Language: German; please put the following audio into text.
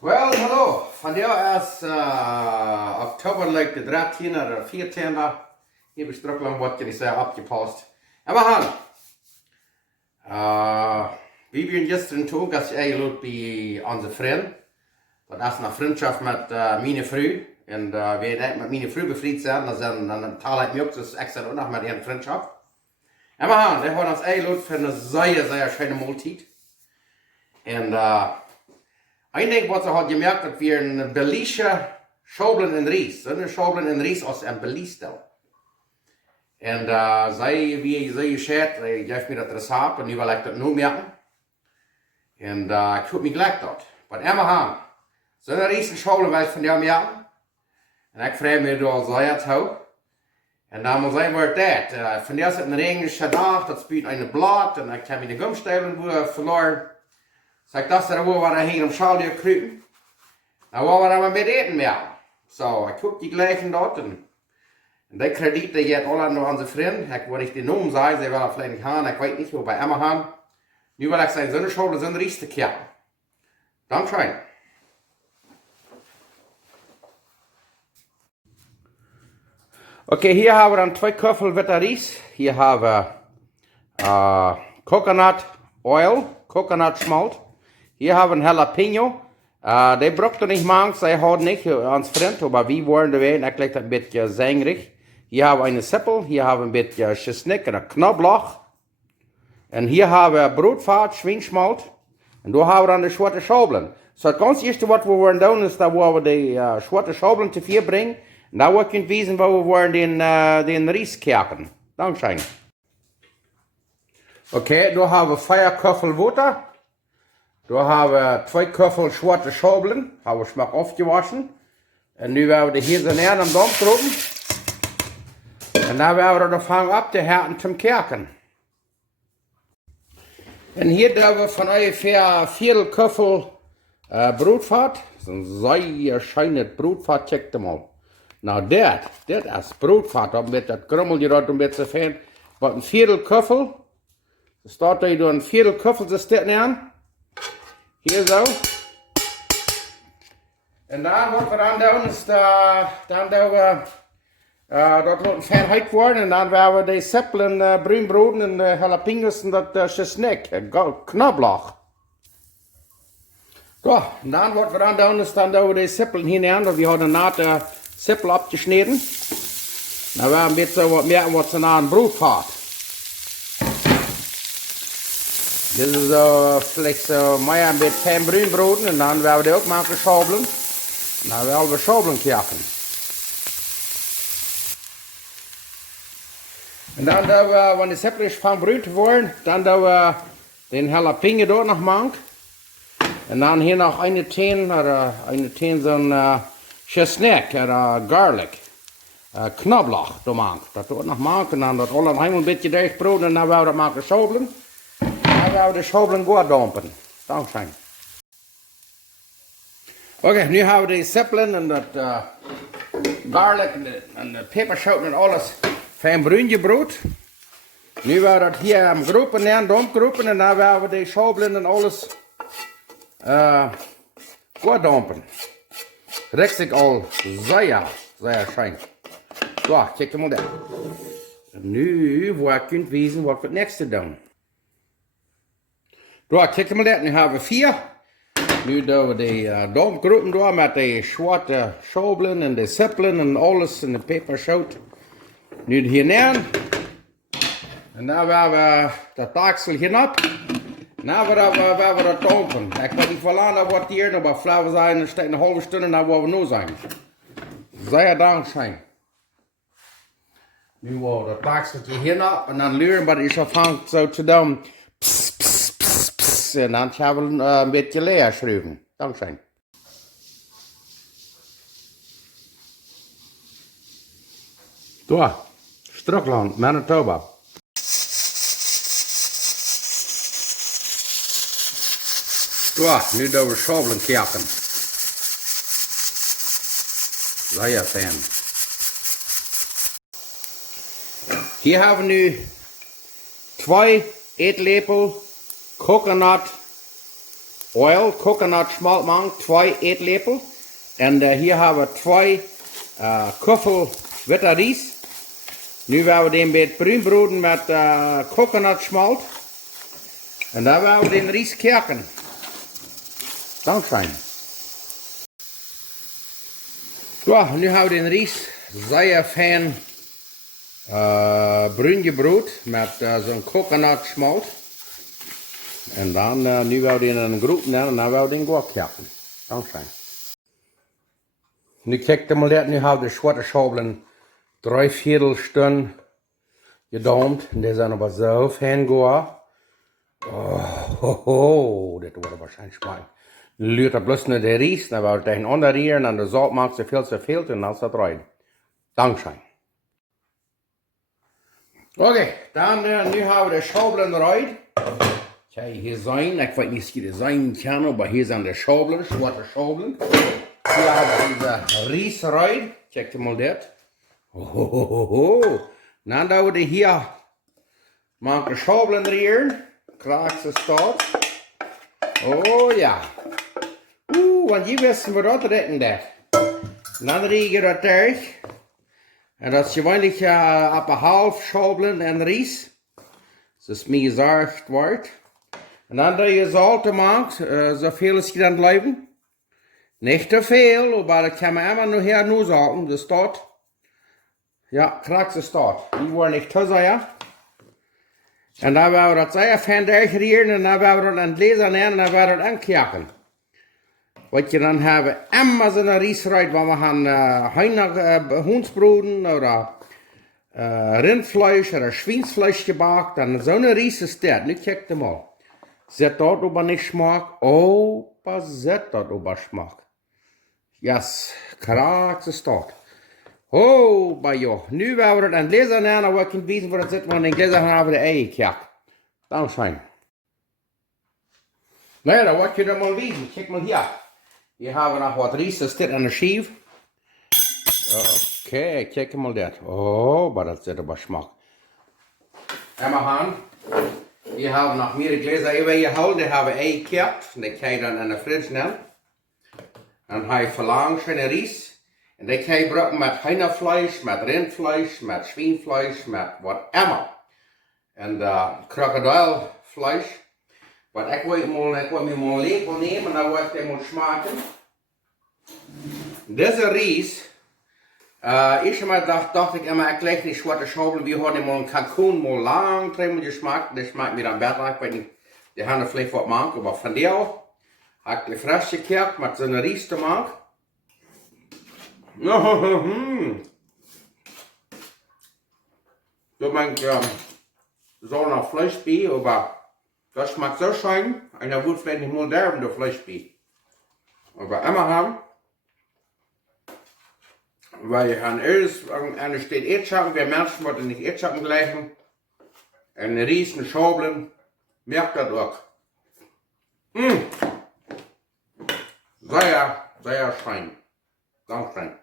Wel, hallo. Vandaag is oktober, like de 13 oder 14. Hier heb ik straks lang wat je zei opgepast. En we gaan. We zijn gisteren toen, als jij loopt bij onze vriend. Dat is een vriendschap met mijn vrouw. En we met mijn vrouw bevriend zijn, dan taal ik me ook, dus ik zit ook nog met een vriendschap. En we gaan, we hebben ons uitgenodigd voor een zeer schöne maaltijd. En een ding wat ze had gemerkt, dat we een belizeshe schaublin en rijst. Een schaublin en rijst als een belize stel. En zij gescheit, zij geeft me dat recept en nu wil ik dat nu merken. En ik heb me gelijk dat. Maar immer gaan. Zo'n rijst en schaublin wil ik van jou merken. En ik vraag me door zij het hou. En dan moet zijn wordt dat. Van der zit een Englische dag, dat speelt een blad en ik heb me de gumstijlen verloren. Dus ik dacht dat we waren hier om Schalje kruipen. Nou waren we dan maar met eten meer. Zo, ik koop die gleichen dort en die krediet die gaat alle aan onze vriend. Ik wil niet de naam zeggen, ze willen vielleicht niet gaan, ik weet niet hoe bij Emma gaan. Nu wil ik zijn zonneschool, zijn rieste keer. Dankeschön. Okay, hier haben wir dann 2 Köffel witter Ries. Hier haben wir Coconut Oil, Coconut Schmalt. Hier haben wir ein Jalapeno. Die braucht nicht manch, sie hat nicht ans Freund, aber wir wollen da werden, ich lege das ein bisschen sengrig. Hier haben wir eine Sippel, hier haben wir ein bisschen Schissnick und ein Knoblauch. Und hier haben wir Brotfahrt, Schweinschmalt. Und da haben wir dann die schwarze schaublin. So, das ganz erste, was wir wollen tun, ist, da wo wir die schwarze schaublin zu viel bringen. Und da wollen wir wissen, wo wir wollen den Ries kerken. Dankeschön. Okay, da haben wir 4 Köffel Wasser. Da haben wir 2 Köffel schwarze schaublin. Haben wir schon mal aufgewaschen. Und nu werden wir hier so näher am Dampf drüben. Und dann werden wir da fangen ab, die Härten zum Kerken. Und hier haben wir von ungefähr 4 Köffel Brotfahrt. So ein sehr schönes Brotfahrt, checkt mal. Nou, das ist Brotfahrt, da mit das Grummel hier ein bisschen fein. Was ein Viertelköffel. Das steht da ein Viertelköffel, das steht an. Hier so. Und dann, was wir dann tun, ist, dann wir, dort wird ein Feinheit worden, und dann werden wir die Sippeln, Brünbroten und Jalapenos und das Schissnick, Knoblauch. So, und dann, was wir dann tun, ist, dann wir die Sippeln hinein, wir haben eine Sippel abgeschnitten. Dann werden wir so was merken, was so nah ein Brot fährt. Das ist so, vielleicht so mehr ein bisschen Brünbroten, und dann werden wir die auch mal schaubeln. Und dann werden wir schaubeln kerken. Und dann, wenn die Sippel von Brot wollen, dann wir den Jalapeno dort noch machen. Und dann hier noch eine Tee so ein Schissnick oder Garlic, Knoblauch da machen. Das dort noch machen und dann das alle ein bisschen durchbroten und dann werden wir das machen schaubeln. Dann werden wir die Schaubeln gut dampen. Dankeschön. Okay, nu haben wir die Sippeln und das Garlic und die Peperschoten und alles fein brun gebrot. Nu werden wir das hier am Gruppen nehmen, dampgruppen und dann werden wir die Schaubeln und alles gut dampen. Richtig all sehr schön. So, kijk mal da. Nu, wo ich könnt wissen, was wir nächste tun. So, kijk mal da, nu haben wir 4. Nu doen we die dampgruppen door met die zwarte schaublin en de sippeln en alles en de peperschout. Nu hier neer. En dan werden we dat taksel hierop. Nou, we dat dampen. Ik weet niet hoe lang dat wordt hier, maar flauw zijn, dan steekt een halve stunde naar waar we nu zijn. Zeer dankzij. Nu wordt dat takseltje hierop en dan leren we het afhangt zo te doen. Pss, pss, pss, pss. En dan gaan we een beetje leer schrijven. Dankzij. Door. Strukland, Manitoba. Ja, nu doen we schaublin kerken. Zeer fijn. Hier hebben we nu 2 eetlepel coconut Oil, coconut schmaltmank, 2 eetlepel. En hier hebben we 2 kuffel witte rijst. Nu willen we den beetje bruin broden met coconut schmalt. En dan willen we den rijst kerken. Dankzij. Ja, nu hebben we den rijst zeer fijn bruin gebroed met zo'n coconut schmalt. En dan, nu willen we den in een groep nemen en dan willen we den goed kerken. Dankzij. Nu kijk je maar, nu hebben we de zwarte schaublin 3/4 Stunden gedoomd. En die zijn aber zo fijn goed. Oh, dit wordt waarschijnlijk smaak. Nu luurt er bloß naar de rijst, dan wordt het tegen onder rieren en de zout maakt zoveel en dan staat het erin. Dankzij. Oké, dan nu hebben we de schaublin eruit. Kijk, hier zijn, ik weet niet of je de zijn kan, maar hier zijn de schaublin, zwarte schaublin. Hier hebben we de rijst eruit. Kijk mal dit. Dan doen we hier, maak de schaublin erin. Kraak ze staat. Oh ja. Want hier wissen we dat retten dat. Dan rieg je dat terug. En dat is gewoonlijk op een half schaublin en rijst. Dus meer zacht wordt. En dan doe je zout maken, zoveel als je dan blijven. Niet te veel, maar dat kan man immer nog hier nu zouten. Dat staat. Ja, kraak ze staat. Die worden niet te zeer. En dan werden we dat zeer fijn durchrieren en dan werden we dat aan het lezen nemen en dan werden we dat aankijken. Wat je dan hebben, immer zo'n rijstruit waar we gaan hoensbroden oder rindvlees oder schweinsvlees gebakt. En zo'n rijst is dat. Nu kijk je mal. Zet dat op een smaak. Oh, pas zet dat op een smaak. Yes, kraak ze staat. Oh, maar joh, nu willen we het aan het lezen nemen en we kunnen weten waar het zit, want in lezen gaan we de eigen kijk. Dankzij. Nou ja, dan wat je er maar weten. Kijk maar hier. Hier hebben we nog wat rijst, dat zit aan de schijf. Oké, kijk maar dat. Oh, maar dat zit op een smaak. En we gaan. Hier hebben we nog meer gläser even gehouden, die hebben we eigen kijk. Die kan je dan in de fridge nemen. Dan heb je verlangt schöne rijst. En dat kan je gebruiken met heinenvlees, met rindvlees, met schweinvlees, met whatever. En krokodilvlees. Maar ik wil me maar een lepel nemen en dan wil ik die maar smaken. Deze rijst, eerst dacht ik immer, ik leg die zwarte schaublin, we hadden maar een kalkoen maar lang drin gesmaakt. Dat smaakt mir dan beter, ik weet niet, die gaan er vielleicht wat maken, maar van die heb ik die frisch gekert met zo'n rijst te maken. Da man so noch Fleisch bei, aber das schmeckt so schön, und da wird vielleicht nicht mal derben, der Fleisch bei. Aber immer haben, weil ich an alles, eine steht Erdschapfen, wir Menschen wollten nicht Erdschapfen gleichen, eine riesen Schaublin, merkt das auch. Sehr, sehr schön. Danke.